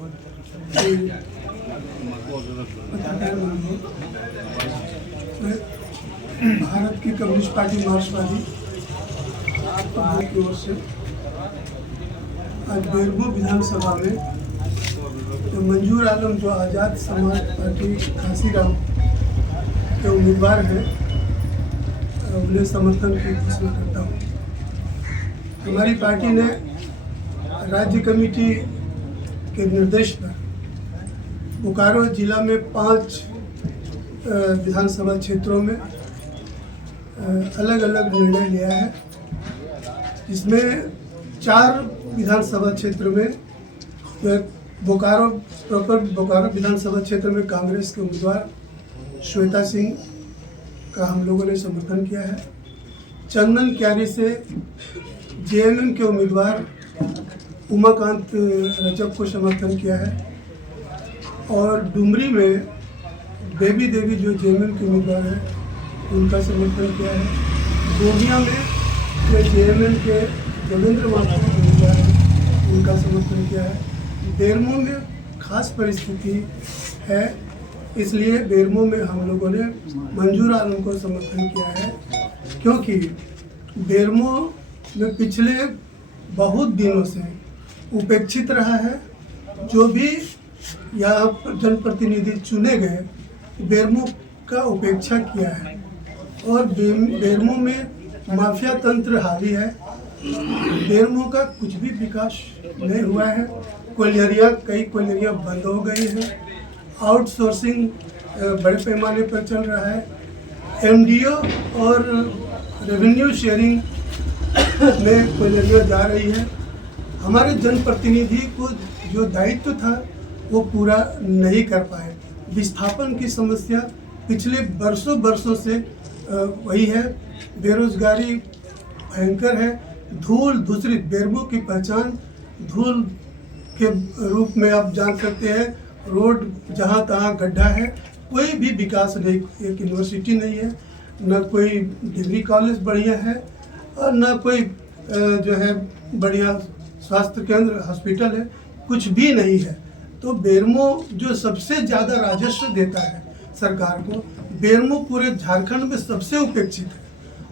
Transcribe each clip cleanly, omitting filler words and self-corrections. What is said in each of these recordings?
भारत की communist party मार्क्सवादी की ओर से आज बेरमो विधानसभा में जो मंजूर आलम जो आज़ाद समाज पार्टी काशीराम के उम्मीदवार हैं उन्हें समर्थन की घोषणा करता हूँ। हमारी पार्टी ने राज्य कमेटी के निर्देश पर बोकारो जिला में 5 विधानसभा क्षेत्रों में अलग अलग निर्णय लिया है, जिसमें 4 विधानसभा क्षेत्र में बोकारो विधानसभा क्षेत्र में कांग्रेस के उम्मीदवार श्वेता सिंह का हम लोगों ने समर्थन किया है। चंदन क्यारी से जेएमएम के उम्मीदवार उमाकांत रजक को समर्थन किया है और डुमरी में बेबी देवी जो जेएमएम के उम्मीदवार हैं उनका समर्थन किया है। गोमिया में जो जेएमएम के देवेंद्र माथुर के उम्मीदवार हैं उनका समर्थन किया है। बेरमो में खास परिस्थिति है, इसलिए बेरमो में हम लोगों ने मंजूर आलम को समर्थन किया है, क्योंकि बेरमो में पिछले बहुत दिनों से उपेक्षित रहा है। जो भी यहाँ जनप्रतिनिधि चुने गए बेरमो का उपेक्षा किया है और बेरमो में माफिया तंत्र हावी है। बेरमो का कुछ भी विकास नहीं हुआ है। कई कोयलरियाँ बंद हो गई हैं। आउटसोर्सिंग बड़े पैमाने पर चल रहा है। एमडीओ और रेवेन्यू शेयरिंग में कोयलरियाँ जा रही है। हमारे जनप्रतिनिधि को जो दायित्व था वो पूरा नहीं कर पाए। विस्थापन की समस्या पिछले बरसों से वही है। बेरोजगारी भयंकर है। धूल दूसरी बेरमो की पहचान धूल के रूप में आप जान सकते हैं। रोड जहाँ तहाँ गड्ढा है, कोई भी विकास नहीं। एक यूनिवर्सिटी नहीं है, न कोई डिग्री कॉलेज बढ़िया है और न कोई जो है बढ़िया स्वास्थ्य केंद्र हॉस्पिटल है, कुछ भी नहीं है। तो बेरमो जो सबसे ज़्यादा राजस्व देता है सरकार को, बेरमो पूरे झारखंड में सबसे उपेक्षित है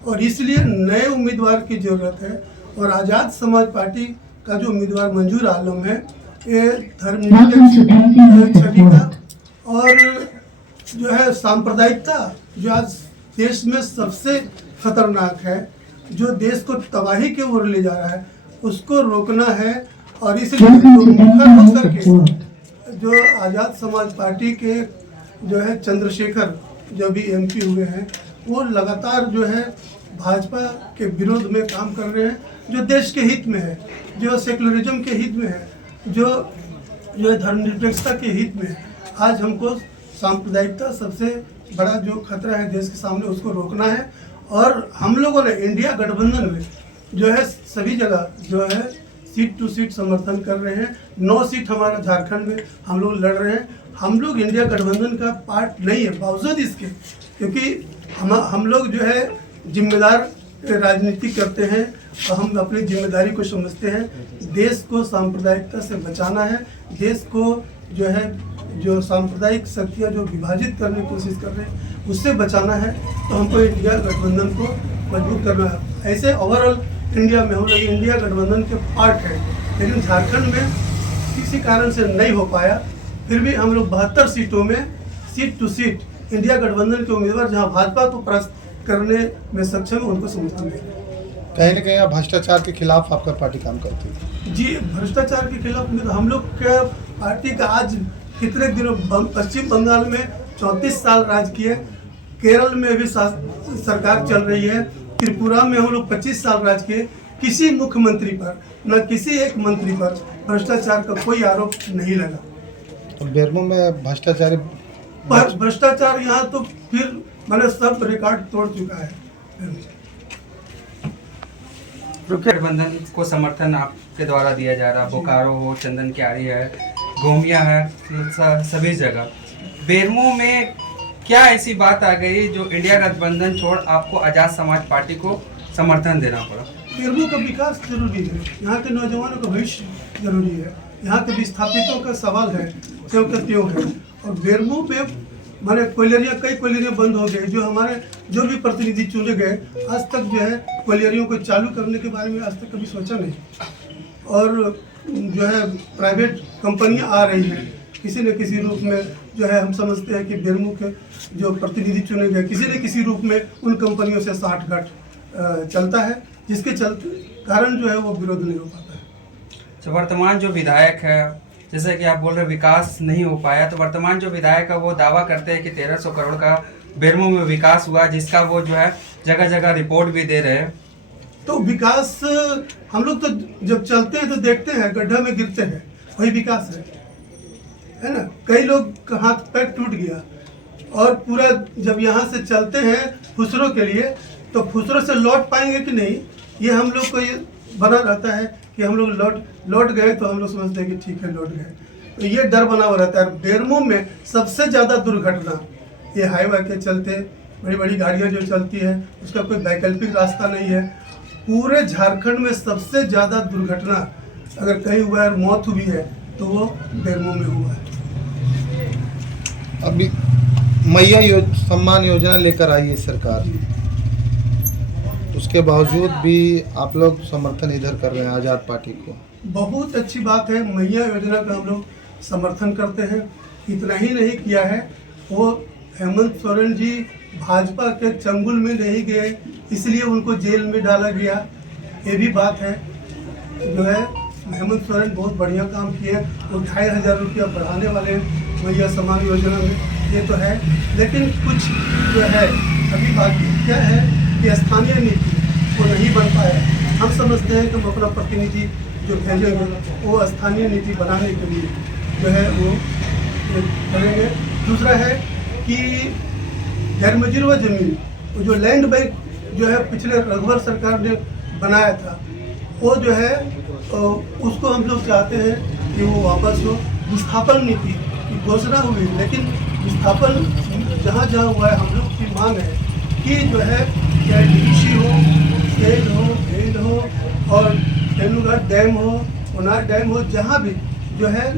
और इसलिए नए उम्मीदवार की ज़रूरत है। और आज़ाद समाज पार्टी का जो उम्मीदवार मंजूर आलम है, ये धर्मनिरपेक्ष छवि का और जो है सांप्रदायिकता जो आज देश में सबसे खतरनाक है, जो देश को तबाही की ओर ले जा रहा है, उसको रोकना है। और इसलिए मुखर होकर के जो आज़ाद समाज पार्टी के जो है चंद्रशेखर जो भी एमपी हुए हैं, वो लगातार जो है भाजपा के विरोध में काम कर रहे हैं, जो देश के हित में है, जो सेकुलरिज्म के हित में है, जो धर्मनिरपेक्षता के हित में है। आज हमको सांप्रदायिकता सबसे बड़ा जो खतरा है देश के सामने, उसको रोकना है। और हम लोगों ने इंडिया गठबंधन में जो है सभी जगह जो है सीट टू सीट समर्थन कर रहे हैं। 9 सीट हमारा झारखंड में हम लोग लड़ रहे हैं। हम लोग इंडिया गठबंधन का पार्ट नहीं है बावजूद इसके, क्योंकि हम लोग जो है जिम्मेदार राजनीति करते हैं और हम अपनी जिम्मेदारी को समझते हैं। देश को सांप्रदायिकता से बचाना है। देश को जो है जो सांप्रदायिक शक्तियाँ जो विभाजित करने की कोशिश कर रहे हैं उससे बचाना है। तो हमको इंडिया गठबंधन को मजबूत करना है। ऐसे ओवरऑल इंडिया में हम लोग इंडिया गठबंधन के पार्ट है, लेकिन झारखंड में किसी कारण से नहीं हो पाया। फिर भी हम लोग 72 सीटों में सीट टू सीट इंडिया गठबंधन के उम्मीदवार जहां भाजपा को परास्त करने में सक्षम है, उनको समर्थन देंगे। कहीं न कहीं भ्रष्टाचार के खिलाफ आपका पार्टी काम करती है? जी, भ्रष्टाचार के खिलाफ में तो हम लोग के पार्टी का आज कितने दिनों पश्चिम बंगाल में 34 साल राज किए, केरल में भी सरकार चल रही है, त्रिपुरा में हम लोग 25 साल राज किए। किसी मुख्यमंत्री पर न किसी एक मंत्री पर भ्रष्टाचार का कोई आरोप नहीं लगा। तो बेरमो में भ्रष्टाचार यहाँ तो फिर मैंने सब रिकॉर्ड तोड़ चुका है। गठबंधन को समर्थन आपके द्वारा दिया जा रहा है। बोकारो हो, चंदन क्यारी है, गोमिया है, सभी जगह। बेरमो में क्या ऐसी बात आ गई जो इंडिया गठबंधन छोड़ आपको आज़ाद समाज पार्टी को समर्थन देना पड़ा? बेरमो का विकास जरूरी है, यहाँ के नौजवानों का भविष्य जरूरी है। यहाँ के विस्थापितों का सवाल है त्यों के त्यों है। और बेरमो पे माने कई कोयलरियाँ बंद हो गई। जो हमारे जो भी प्रतिनिधि चुने गए आज तक जो है कोयलरियों को चालू करने के बारे में आज तक कभी सोचा नहीं। और जो है प्राइवेट कंपनियां आ रही हैं किसी न किसी रूप में। जो है हम समझते हैं कि बेरमो के जो प्रतिनिधि चुने गए किसी न किसी रूप में उन कंपनियों से साठगांठ चलता है, जिसके चलते कारण जो है वो विरोध नहीं हो पाता है। तो वर्तमान जो विधायक है, जैसे कि आप बोल रहे विकास नहीं हो पाया, तो वर्तमान जो विधायक है वो दावा करते हैं कि 1300 करोड़ का बेरमो में विकास हुआ, जिसका वो जो है जगह जगह रिपोर्ट भी दे रहे हैं। तो विकास हम लोग तो जब चलते हैं तो देखते हैं गड्ढा में गिरते हैं, वही विकास है ना। कई लोग का हाथ पैर टूट गया और पूरा जब यहाँ से चलते हैं फुसरों के लिए तो फुसरों से लौट पाएंगे कि नहीं, ये हम लोग को ये बना रहता है कि हम लोग लौट गए तो हम लोग समझते हैं कि ठीक है लौट गए, तो ये डर बना हुआ रहता है। बेरमो में सबसे ज़्यादा दुर्घटना ये हाईवे के चलते बड़ी बड़ी गाड़ियाँ जो चलती है उसका कोई वैकल्पिक रास्ता नहीं है। पूरे झारखंड में सबसे ज़्यादा दुर्घटना अगर कहीं हुआ है, मौत हुई है तो वो बेरमो में हुआ है। अभी मैया सम्मान योजना लेकर आई है सरकार, उसके बावजूद भी आप लोग समर्थन इधर कर रहे हैं आज़ाद पार्टी को। बहुत अच्छी बात है, मैया योजना का हम लोग समर्थन करते हैं। इतना ही नहीं किया है, वो हेमंत सोरेन जी भाजपा के चंगुल में नहीं गए इसलिए उनको जेल में डाला गया, ये भी बात है। जो है हेमंत सोरेन बहुत बढ़िया काम किए, वो 2500 रुपया बढ़ाने वाले हैं मैया सम्मान योजना में, ये तो है। लेकिन कुछ जो है अभी बाकी क्या है कि स्थानीय नीति वो नहीं बन पाया। हम समझते हैं कि हम अपना प्रतिनिधि जो भेजेंगे वो स्थानीय नीति बनाने के लिए जो है वो करेंगे। दूसरा है कि गैर मजीरवा जमीन वो जो लैंड बैंक जो है पिछले रघुवर सरकार ने बनाया था वो जो है उसको हम लोग चाहते हैं कि वो वापस हो। विस्थापन नीति की घोषणा हुई लेकिन विस्थापन जहाँ जहाँ हुआ है हम लोग की मांग है कि जो है चाहे डीवीसी हो, सेल हो, भेल हो और तेनुघाट डैम हो, उनार डैम हो, जहाँ भी जो है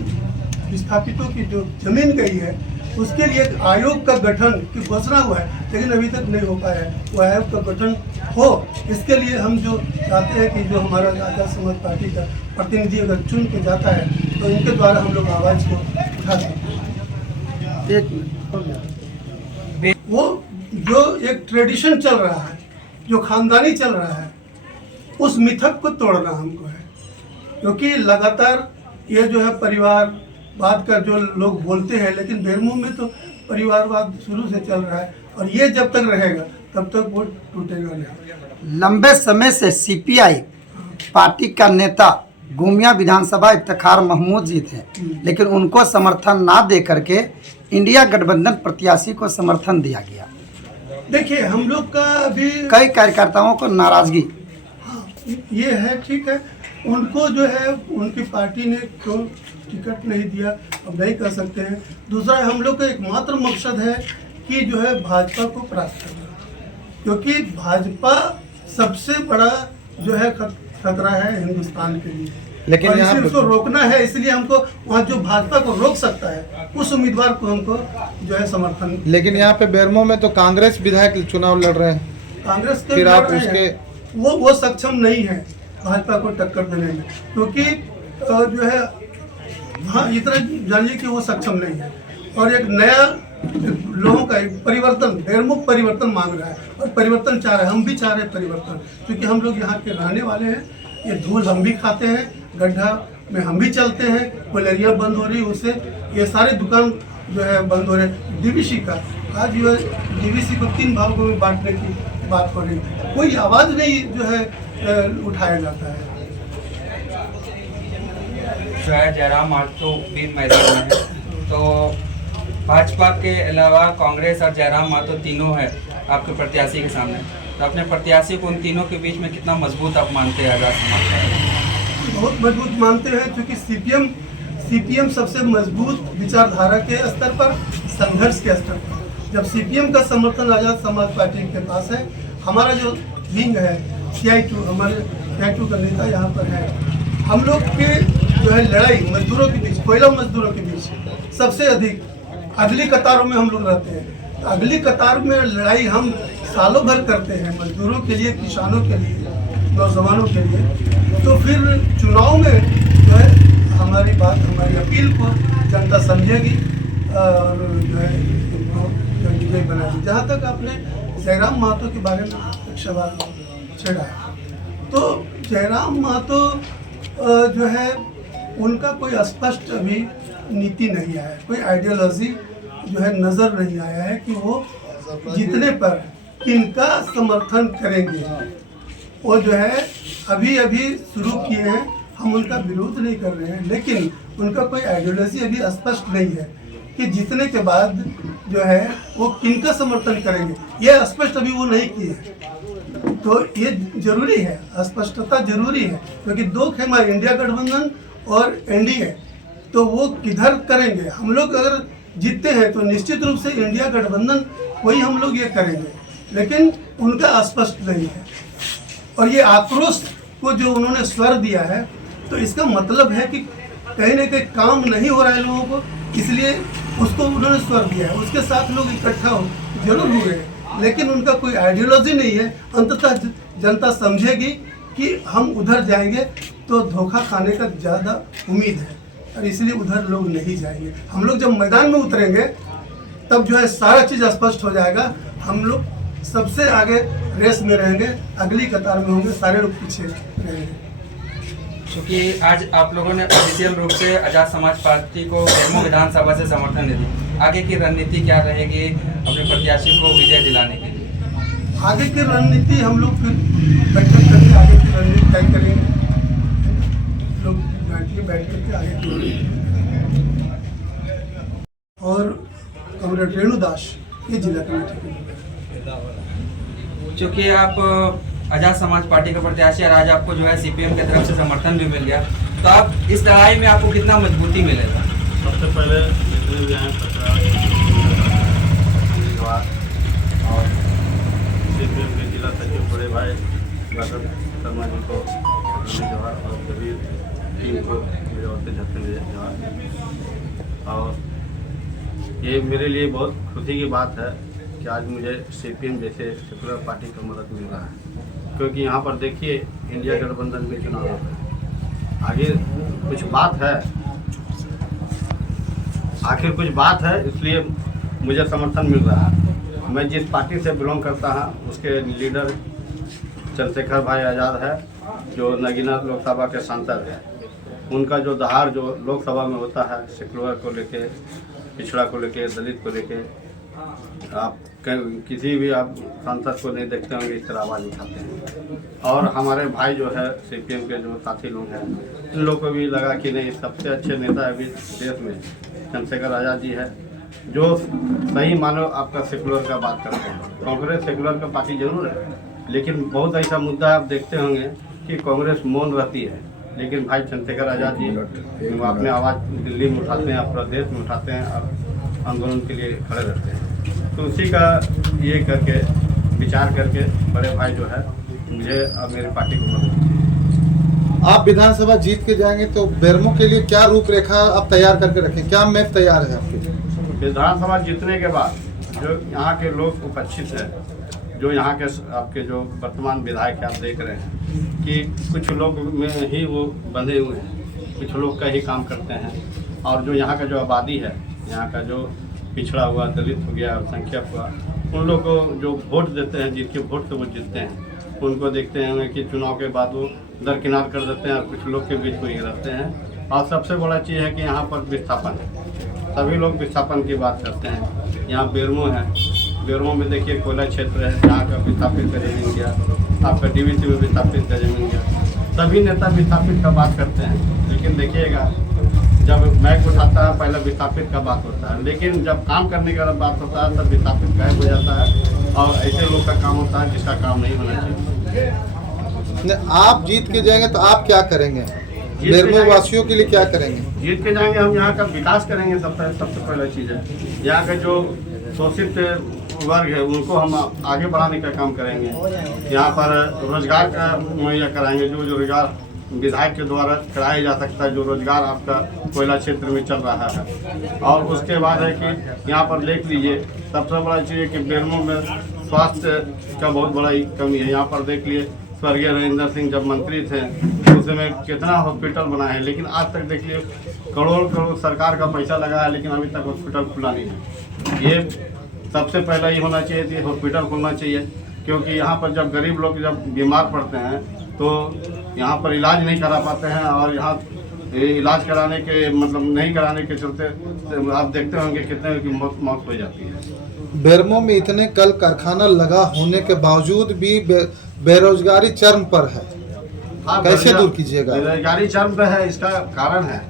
विस्थापितों की जो जमीन गई है उसके लिए एक आयोग का गठन की घोषणा हुआ है लेकिन अभी तक नहीं हो पाया है। वो आयोग का गठन हो, इसके लिए हम जो चाहते हैं कि जो हमारा आज़ाद समाज पार्टी का प्रतिनिधि अगर चुन के जाता है तो इनके द्वारा हम लोग आवाज़ को उठा सकते हैं। वो जो एक ट्रेडिशन चल रहा है, जो खानदानी चल रहा है, उस मिथक को तोड़ना हमको है। क्योंकि लगातार ये जो है परिवारवाद का जो लोग बोलते हैं, लेकिन बेरमो में तो परिवारवाद शुरू से चल रहा है और ये जब तक रहेगा तब तक वो टूटेगा नहीं। लंबे समय से सीपीआई पार्टी का नेता गोमिया विधानसभा इफ्तिखार महमूद जी थे, लेकिन उनको समर्थन ना दे करके इंडिया गठबंधन प्रत्याशी को समर्थन दिया गया। देखिए हम लोग का अभी कई कार्यकर्ताओं को नाराजगी। ये है, ठीक है, उनको जो है उनकी पार्टी ने क्यों टिकट नहीं दिया अब नहीं कह सकते हैं। दूसरा हम लोग का एकमात्र मकसद है कि जो है भाजपा को परास्त करना, क्योंकि भाजपा सबसे बड़ा जो है खतरा है हिंदुस्तान के लिए। लेकिन यहाँ पे उसको रोकना है, इसलिए हमको वहाँ जो भाजपा को रोक सकता है उस उम्मीदवार को हमको जो है समर्थन। लेकिन यहाँ पे बेरमो में तो कांग्रेस विधायक चुनाव लड़ रहे हैं, कांग्रेस के फिर आप लड़ रहे उसके हैं, वो सक्षम नहीं है भाजपा को टक्कर देने में, क्योंकि जो है हाँ इतना जानिए कि वो सक्षम नहीं है। और एक नया लोगों का एक परिवर्तन, बेरमो परिवर्तन मांग रहा है और परिवर्तन चाह रहा है। हम भी चाह रहे हैं परिवर्तन, क्योंकि हम लोग यहाँ के रहने वाले हैं। ये धूल हम भी खाते हैं, गड्ढा में हम भी चलते हैं, कोयलरियाँ बंद हो रही, उससे ये सारी दुकान जो है बंद हो रहे। डीवीसी का आज जो है डीवीसी को 3 भागों में बांटने की बात हो रही है, कोई आवाज़ नहीं जो है उठाया जाता है। जो है जयराम माथुर भी मैदान में है, तो भाजपा के अलावा कांग्रेस और जयराम माथुर तीनों है आपके प्रत्याशी के सामने, तो अपने प्रत्याशी को उन तीनों के बीच में कितना मजबूत आप मानते हैं? आज़ाद समाज बहुत मजबूत मानते हैं, क्योंकि सीपीएम सबसे मजबूत विचारधारा के स्तर पर, संघर्ष के स्तर पर। जब सीपीएम का समर्थन आज़ाद समाज पार्टी के पास है, हमारा जो विंग है CI2, हमारे CI2 का नेता यहाँ पर है, हम लोग के जो है लड़ाई मजदूरों के बीच, कोयला मजदूरों के बीच सबसे अधिक अगली कतारों में हम लोग रहते हैं। अगली कतार में लड़ाई हम सालों भर करते हैं मजदूरों के लिए, किसानों के लिए, नौजवानों के लिए। तो फिर चुनाव में जो है हमारी बात, हमारी अपील को जनता समझेगी और जो है उनको विजय बनाएगी। जहाँ तक आपने जयराम महतो के बारे में एक सवाल छेड़ा है, तो जयराम महतो जो है उनका कोई स्पष्ट अभी नीति नहीं आया है, कोई आइडियोलॉजी जो है नज़र नहीं आया है कि वो जीतने पर किनका समर्थन करेंगे। वो जो है अभी अभी शुरू किए हैं, हम उनका विरोध नहीं कर रहे हैं, लेकिन उनका कोई आइडियोलॉजी अभी स्पष्ट नहीं है कि जीतने के बाद जो है वो किनका समर्थन करेंगे, ये स्पष्ट अभी वो नहीं किए। तो ये जरूरी है, स्पष्टता जरूरी है, क्योंकि दो खेमा इंडिया गठबंधन और एनडीए, तो वो किधर करेंगे। हम लोग अगर जीतते हैं तो निश्चित रूप से इंडिया गठबंधन वही हम लोग ये करेंगे, लेकिन उनका स्पष्ट नहीं है। और ये आक्रोश को जो उन्होंने स्वर दिया है, तो इसका मतलब है कि कहीं ना कहीं काम नहीं हो रहा है लोगों को, इसलिए उसको उन्होंने स्वर दिया है। उसके साथ लोग इकट्ठा जरूर हुए हैं, लेकिन उनका कोई आइडियोलॉजी नहीं है। अंततः जनता समझेगी कि हम उधर जाएंगे तो धोखा खाने का ज़्यादा उम्मीद है, और इसलिए उधर लोग नहीं जाएंगे। हम लोग जब मैदान में उतरेंगे तब जो है सारा चीज़ स्पष्ट हो जाएगा। हम लोग सबसे आगे रेस में रहेंगे, अगली कतार में होंगे, सारे लोग पीछे रहेंगे। क्योंकि आज आप लोगों ने ऑफिशियल रूप से आजाद समाज पार्टी को बेरमो विधानसभा से समर्थन दे दी, आगे की रणनीति क्या रहेगी अपने प्रत्याशी को विजय दिलाने के लिए? आगे की रणनीति हम लोग फिर बैठक करके आगे की रणनीति तय करेंगे। लोग बैठ करके आगे की, और कॉमरेड रेणुदास ये जिला कमेटी, क्योंकि आप आजाद समाज पार्टी का प्रत्याशी और आज आपको जो है सीपीएम की तरफ से समर्थन भी मिल गया, तो आप इस लड़ाई में आपको कितना मजबूती मिलेगा? सबसे पहले जितने भी हैं और सीपीएम के जिला सचिव बड़े भाई गौतम शर्मा जी को जवाहर और सभी टीम को मेरे ओर से जवाहर। और ये मेरे लिए बहुत खुशी की बात है कि आज मुझे सीपीएम जैसे सेकुलर पार्टी का मदद मिल रहा है, क्योंकि यहाँ पर देखिए इंडिया गठबंधन में चुनाव हो रहा है। आगे कुछ बात है, आखिर कुछ बात है, इसलिए मुझे समर्थन मिल रहा है। मैं जिस पार्टी से बिलोंग करता हूँ उसके लीडर चंद्रशेखर भाई आज़ाद है, जो नगीना लोकसभा के सांसद हैं। उनका जो दहाड़ जो लोकसभा में होता है सेकुलर को लेके, पिछड़ा को लेके, दलित को लेके, आप किसी भी आप सांसद को नहीं देखते होंगे इस तरह आवाज़ उठाते हैं। और हमारे भाई जो है सीपीएम के जो साथी लोग हैं, इन लोगों को भी लगा कि नहीं, सबसे अच्छे नेता अभी देश में चंद्रशेखर आज़ाद जी है, जो सही मानो आपका सेकुलर का बात करते हैं। कांग्रेस सेकुलर का पार्टी जरूर है, लेकिन बहुत ऐसा मुद्दा आप देखते होंगे कि कांग्रेस मौन रहती है, लेकिन भाई चंद्रशेखर आज़ाद जी अपने आवाज़ दिल्ली में उठाते हैं, प्रदेश में उठाते हैं और आंदोलन के लिए खड़े रहते हैं। तो उसी का ये करके विचार करके बड़े भाई जो है मुझे और मेरी पार्टी को मदद। आप विधानसभा जीत के जाएंगे तो बेरमो के लिए क्या रूपरेखा आप तैयार करके रखें, क्या मैप तैयार है आपके? विधानसभा जीतने के बाद जो यहाँ के लोग उपस्थित हैं, जो यहाँ के आपके जो वर्तमान विधायक आप देख रहे हैं कि कुछ लोग में ही वो बंधे हुए हैं, कुछ लोग का ही काम करते हैं। और जो यहाँ का जो आबादी है, यहाँ का जो पिछड़ा हुआ, दलित हो गया, अल्पसंख्यक हुआ, उन लोग को जो वोट देते हैं, जिनके वोट से वो जीतते हैं, उनको देखते हैं कि चुनाव के बाद वो दरकिनार कर देते हैं और कुछ लोग के बीच में ही रहते हैं। और सबसे बड़ा चीज़ है कि यहाँ पर विस्थापन है, सभी लोग विस्थापन की बात करते हैं। यहाँ बेरमो है, बेरमो में देखिए कोयला क्षेत्र है, यहाँ का विस्थापित का जमीन गया, आपका डीवीसी में विस्थापित का जमीन गया। सभी नेता विस्थापित का बात करते हैं, लेकिन देखिएगा जब मैक उठाता है पहले विस्थापित का बात होता है, लेकिन जब काम करने का बात होता है तब विस्थापित गायब हो जाता है और ऐसे लोग का काम होता है जिसका काम नहीं होना चाहिए। आप जीत के जाएंगे तो आप क्या करेंगे, बेरमो वासियों के लिए क्या करेंगे? जीत के जाएंगे, हम यहाँ का विकास करेंगे। सबसे पहला चीज़ है यहाँ का जो शोषित वर्ग है उनको हम आगे बढ़ाने का काम करेंगे। यहाँ पर रोजगार का मुहैया कराएंगे, जो रोजगार विधायक के द्वारा कराया जा सकता है, जो रोजगार आपका कोयला क्षेत्र में चल रहा है। और उसके बाद है कि यहाँ पर देख लीजिए, सबसे बड़ा चीज़ है कि बेरमो में स्वास्थ्य का बहुत बड़ा कमी है। यहाँ पर देख लिए स्वर्गीय नरेंद्र सिंह जब मंत्री थे उस समय कितना हॉस्पिटल बना है, लेकिन आज तक देखिए करोड़ करोड़ सरकार का पैसा लगा है, लेकिन अभी तक हॉस्पिटल खुला नहीं है। ये सबसे पहला ये होना चाहिए कि हॉस्पिटल खुलना चाहिए, क्योंकि यहाँ पर जब गरीब लोग जब बीमार पड़ते हैं तो यहाँ पर इलाज नहीं करा पाते हैं, और यहाँ इलाज कराने के मतलब नहीं कराने के चलते आप देखते होंगे कितने की मौत हो जाती है। बेरमो में इतने कल कारखाना लगा होने के बावजूद भी बेरोजगारी चरम पर है। हाँ, कैसे दूर कीजिएगा? बेरोजगारी चरम पे है। इसका कारण है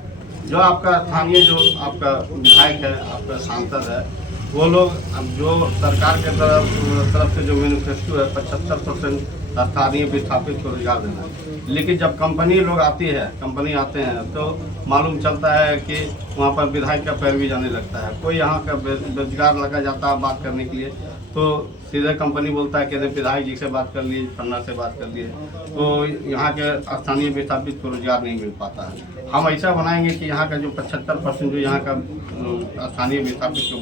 जो आपका स्थानीय जो आपका विधायक है, आपका सांसद है, वो लोग जो सरकार के तरफ से जो मैनिफेस्टो है 75% स्थानीय विस्थापित को रोजगार देना है, लेकिन जब कंपनी लोग आती है, कंपनी आते हैं तो मालूम चलता है कि वहाँ पर विधायक का पैर भी जाने लगता है। कोई यहाँ का बेरोजगार लगा जाता है बात करने के लिए तो सीधे कंपनी बोलता है कि विधायक जी से बात कर लिए, फन्ना से बात कर लिए, तो यहाँ के स्थानीय विस्थापित को रोजगार नहीं मिल पाता है। हम ऐसा बनाएंगे कि यहाँ का जो 75% जो यहाँ का स्थानीय विस्थापित को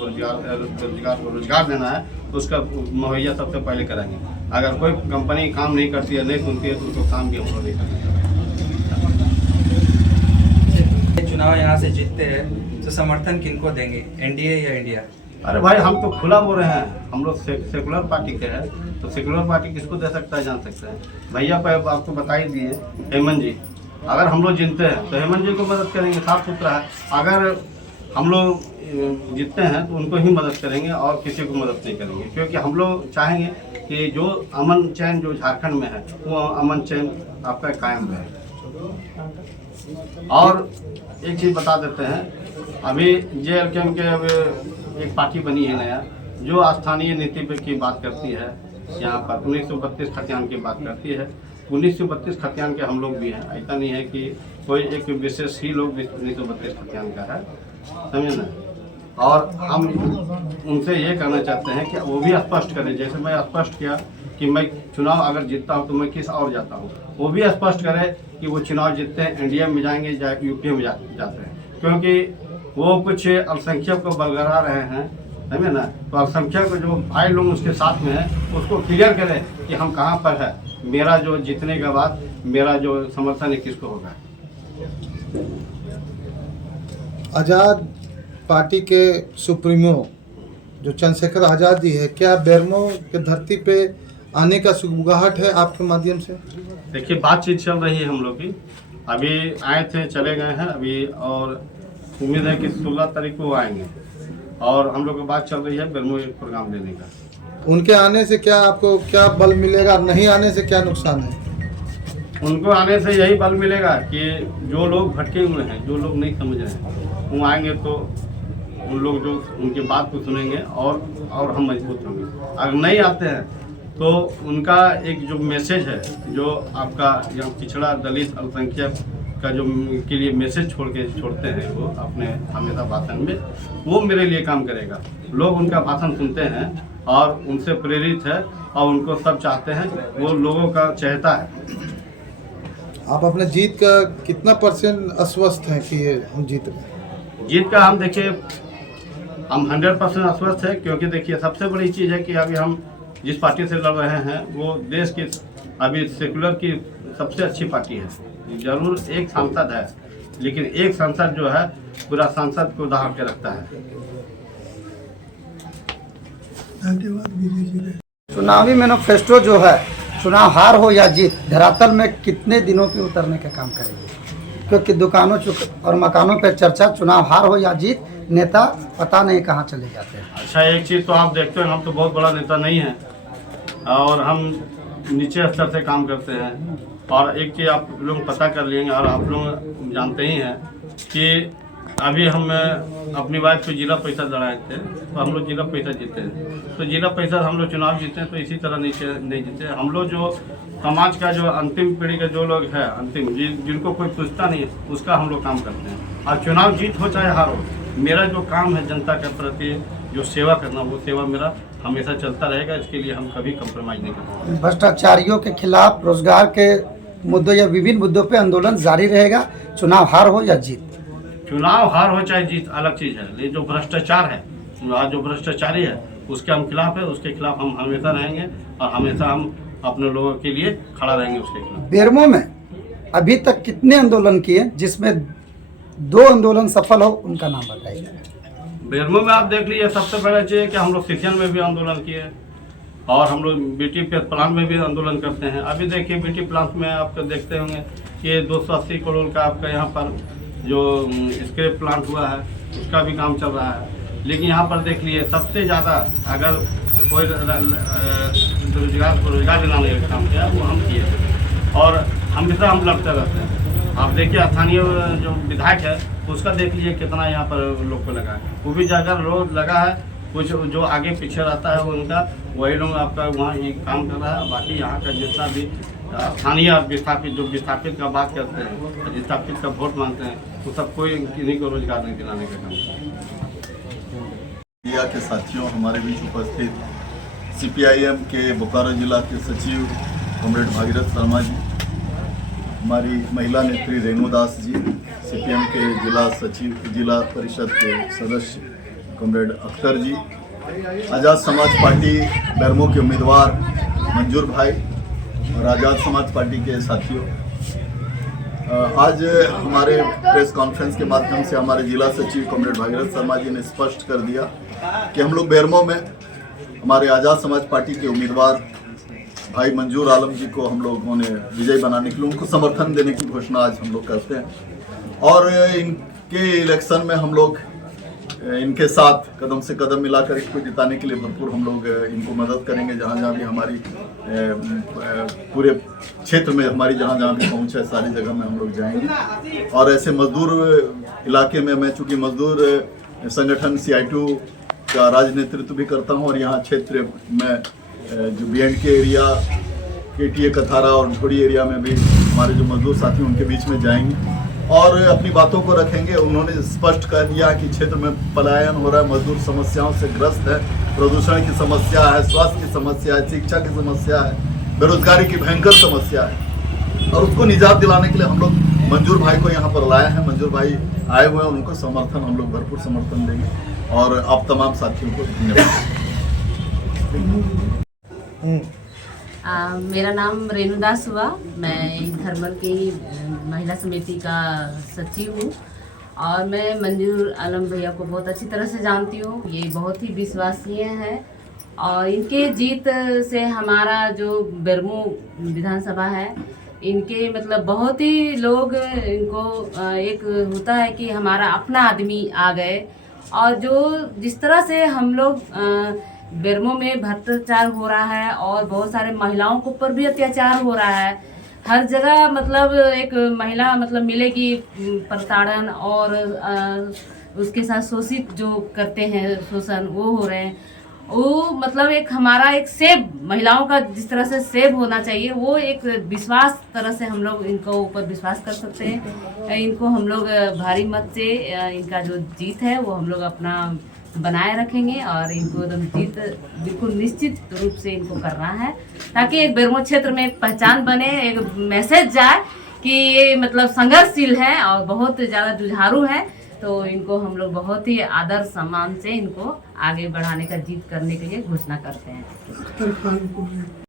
रोजगार देना है उसका मुहैया सबसे पहले कराएंगे। अगर कोई कंपनी काम नहीं करती है, नहीं सुनती है, तो उसको काम भी हम नहीं करेंगे। चुनाव यहाँ से जीतते हैं तो समर्थन किनको देंगे, एनडीए या इंडिया? अरे भाई, हम तो खुला बोल रहे हैं, हम लोग सेकुलर पार्टी के हैं, तो सेकुलर पार्टी किसको दे सकता है जान सकते हैं। भैया पे आपको बता ही दिए हेमंत जी, अगर हम लोग जीतते हैं तो हेमंत जी को मदद करेंगे, साफ सुथरा है। अगर हम लोग जीतते हैं तो उनको ही मदद करेंगे और किसी को मदद नहीं करेंगे, क्योंकि हम लोग चाहेंगे कि जो अमन चैन जो झारखंड में है वो अमन चैन आपका कायम रहे। और एक चीज़ बता देते हैं, अभी JLKM के अब एक पार्टी बनी है नया, जो स्थानीय नीति पे की बात करती है। यहाँ पर 1932 खतियान की बात करती है। 1932 खतियान के हम लोग भी हैं, ऐसा नहीं है कि कोई एक विशेष ही लोग 1932 खतियान का है, समझे ना। और हम उनसे ये कहना चाहते हैं कि वो भी स्पष्ट करें, जैसे मैं स्पष्ट किया कि मैं चुनाव अगर जीतता हूँ तो मैं किस और जाता हूँ, वो भी स्पष्ट करें कि वो चुनाव जीतते हैं इंडिया में जाएंगे या यूपी में जाते हैं, क्योंकि वो कुछ अल्पसंख्यक को बलगरा रहे हैं, समझे ना। तो अल्पसंख्यक जो भाई लोग उसके साथ में हैं उसको क्लियर करें कि हम कहाँ पर है, मेरा जो जीतने के बाद मेरा जो समर्थन है किसको होगा। आज़ाद पार्टी के सुप्रीमो जो चंद्रशेखर आज़ाद जी है, क्या बेरमो के धरती पे आने का सुगबुगाहट है आपके माध्यम से? देखिए, बातचीत चल रही है हम लोग की, अभी आए थे चले गए हैं अभी, और उम्मीद है कि 16 तारीख को आएंगे, और हम लोग की बात चल रही है बेरमो एक प्रोग्राम देने का। उनके आने से क्या आपको क्या बल मिलेगा, नहीं आने से क्या नुकसान है? उनको आने से यही बल मिलेगा कि जो लोग भटके हुए हैं, जो लोग नहीं समझ रहे हैं, वो आएंगे तो उन लोग जो उनकी बात को सुनेंगे और हम मजबूत होंगे। अगर नहीं आते हैं तो उनका एक जो मैसेज है, जो आपका यहाँ पिछड़ा दलित अल्पसंख्यक का जो के लिए मैसेज छोड़ते हैं वो अपने हमेशा भाषण में, वो मेरे लिए काम करेगा। लोग उनका भाषण सुनते हैं और उनसे प्रेरित है और उनको सब चाहते हैं, वो लोगों का चहेता है। आप अपने जीत का कितना % आश्वस्त हैं कि ये हम जीत रहे? जीत का हम देखिए, हम 100% आश्वस्त है, क्योंकि देखिए सबसे बड़ी चीज़ है कि अभी हम जिस पार्टी से लड़ रहे हैं वो देश की अभी सेकुलर की सबसे अच्छी पार्टी है। जरूर एक सांसद है, लेकिन एक सांसद जो है पूरा सांसद को दहाड़ के रखता है। धन्यवाद विजय जी ने। चुनावी मैनिफेस्टो जो है, चुनाव हार हो या जीत, धरातल में कितने दिनों पे उतरने का काम करेंगे? क्योंकि दुकानों और मकानों पे चर्चा, चुनाव हार हो या जीत, नेता पता नहीं कहाँ चले जाते हैं। अच्छा, एक चीज़ तो आप देखते हैं, हम तो बहुत बड़ा नेता नहीं हैं और हम नीचे स्तर से काम करते हैं। और एक चीज़ आप लोग पता कर लेंगे और आप लोग जानते ही हैं कि अभी हम अपनी वाइफ को जिला परिषद लड़ाए थे, तो हम लोग जिला परिषद जीते हैं। तो जिला परिषद हम लोग चुनाव जीते हैं, तो इसी तरह नीचे नहीं जीते। हम लोग जो समाज का जो अंतिम पीढ़ी के जो लोग हैं, अंतिम जिनको कोई पूछता नहीं है, उसका हम लोग काम करते हैं। और चुनाव जीत हो चाहे हार हो, मेरा जो काम है जनता के प्रति जो सेवा करना, वो सेवा मेरा हमेशा चलता रहेगा। इसके लिए हम कभी कंप्रोमाइज़ नहीं करते। भ्रष्टाचारियों के खिलाफ, रोजगार के मुद्दों या विभिन्न मुद्दों पे आंदोलन जारी रहेगा, चुनाव हार हो या जीत? चुनाव हार हो चाहे जीत अलग चीज़ है, लेकिन जो भ्रष्टाचार है, आज जो भ्रष्टाचारी है उसके हम खिलाफ है, उसके खिलाफ हम हमेशा रहेंगे और हमेशा हम अपने लोगों के लिए खड़ा रहेंगे उसके खिलाफ। बेरमो में अभी तक कितने आंदोलन किए, जिसमें 2 आंदोलन सफल हो उनका नाम बताइए। बेरमो में आप देख लीजिए, सबसे पहले चाहिए कि हम लोग सिंचियन में भी आंदोलन किए और हम लोग बीटी प्लांट में भी आंदोलन करते हैं। अभी देखिए बीटी प्लांट में आप देखते होंगे कि 280 करोड़ का आपका यहाँ पर जो स्क्रैप प्लांट हुआ है उसका भी काम चल रहा है। लेकिन यहाँ पर देख लीजिए सबसे ज़्यादा अगर कोई रोजगार को रोजगार दिलाने का काम किया वो हम किए और हमेशा हम लड़ते रहते हैं। आप देखिए स्थानीय जो विधायक है उसका देख लीजिए कितना यहाँ पर लोग को लगा है, वो भी ज़्यादा लोग लगा है। कुछ जो आगे पीछे रहता है उनका वही लोग आपका वहाँ ये काम कर रहा है। बाकी यहाँ का जितना भी स्थानीय विस्थापित जो विस्थापित का बात करते हैं, विस्थापित का वोट मांगते हैं, वो सब कोई इन्हीं को रोजगार नहीं दिलाने का काम करता है। मीडिया के साथियों, हमारे बीच उपस्थित सीपीआईएम के बोकारो जिला के सचिव कॉमरेड भागीरथ शर्मा जी, हमारी महिला नेत्री रेणु दास जी, सीपीएम के जिला सचिव जिला परिषद के सदस्य कॉमरेड अख्तर जी, आज़ाद समाज पार्टी बेरमो के उम्मीदवार मंजूर भाई और आज़ाद समाज पार्टी के साथियों, आज हमारे प्रेस कॉन्फ्रेंस के माध्यम से हमारे जिला सचिव कॉमरेड भागीरथ शर्मा जी ने स्पष्ट कर दिया कि हम लोग बेरमो में हमारे आज़ाद समाज पार्टी के उम्मीदवार भाई मंजूर आलम जी को हम लोगों ने विजयी बनाने के लिए उनको समर्थन देने की घोषणा आज हम लोग करते हैं और इनके इलेक्शन में हम लोग इनके साथ कदम से कदम मिलाकर इसको जिताने के लिए भरपूर हम लोग इनको मदद करेंगे। जहाँ जहाँ भी हमारी पूरे क्षेत्र में हमारी जहाँ जहाँ भी पहुँच है सारी जगह में हम लोग जाएंगे। और ऐसे मजदूर इलाके में मैं चूँकि मजदूर संगठन CI2 का राजनेतृत्व भी करता हूँ और यहाँ क्षेत्र में जो BNK एरिया, KTA कथारा और ढोड़ी एरिया में भी हमारे जो मजदूर साथी उनके बीच में जाएंगे और अपनी बातों को रखेंगे। उन्होंने स्पष्ट कर दिया कि क्षेत्र में पलायन हो रहा है, मजदूर समस्याओं से ग्रस्त है, प्रदूषण की समस्या है, स्वास्थ्य की समस्या है, शिक्षा की समस्या है, बेरोजगारी की भयंकर समस्या है और उसको निजात दिलाने के लिए हम लोग मंजूर भाई को यहाँ पर लाए हैं। मंजूर भाई आए हुए हैं, उनको समर्थन हम लोग भरपूर समर्थन देंगे और आप तमाम साथियों को धन्यवाद। मेरा नाम रेणु दास हुआ, मैं धर्मल की महिला समिति का सचिव हूँ और मैं मंजूर आलम भैया को बहुत अच्छी तरह से जानती हूँ। ये बहुत ही विश्वसनीय है और इनके जीत से हमारा जो बेरमो विधानसभा है, इनके मतलब बहुत ही लोग इनको एक होता है कि हमारा अपना आदमी आ गए और जो जिस तरह से हम लोग बेरमो में भ्रष्टाचार हो रहा है और बहुत सारे महिलाओं के ऊपर भी अत्याचार हो रहा है। हर जगह मतलब एक महिला मतलब मिलेगी प्रताड़न और उसके साथ शोषित जो करते हैं शोषण वो हो रहे हैं। वो मतलब एक हमारा एक सेव महिलाओं का जिस तरह से सेव होना चाहिए वो एक विश्वास तरह से हम लोग इनको ऊपर विश्वास कर सकते हैं। इनको हम लोग भारी मत से इनका जो जीत है वो हम लोग अपना बनाए रखेंगे और इनको एकदम जीत बिल्कुल निश्चित रूप से इनको करना है ताकि एक बेरमो क्षेत्र में एक पहचान बने, एक मैसेज जाए कि ये मतलब संघर्षशील है और बहुत ज़्यादा जुझारू है। तो इनको हम लोग बहुत ही आदर सम्मान से इनको आगे बढ़ाने का जीत करने के लिए घोषणा करते हैं।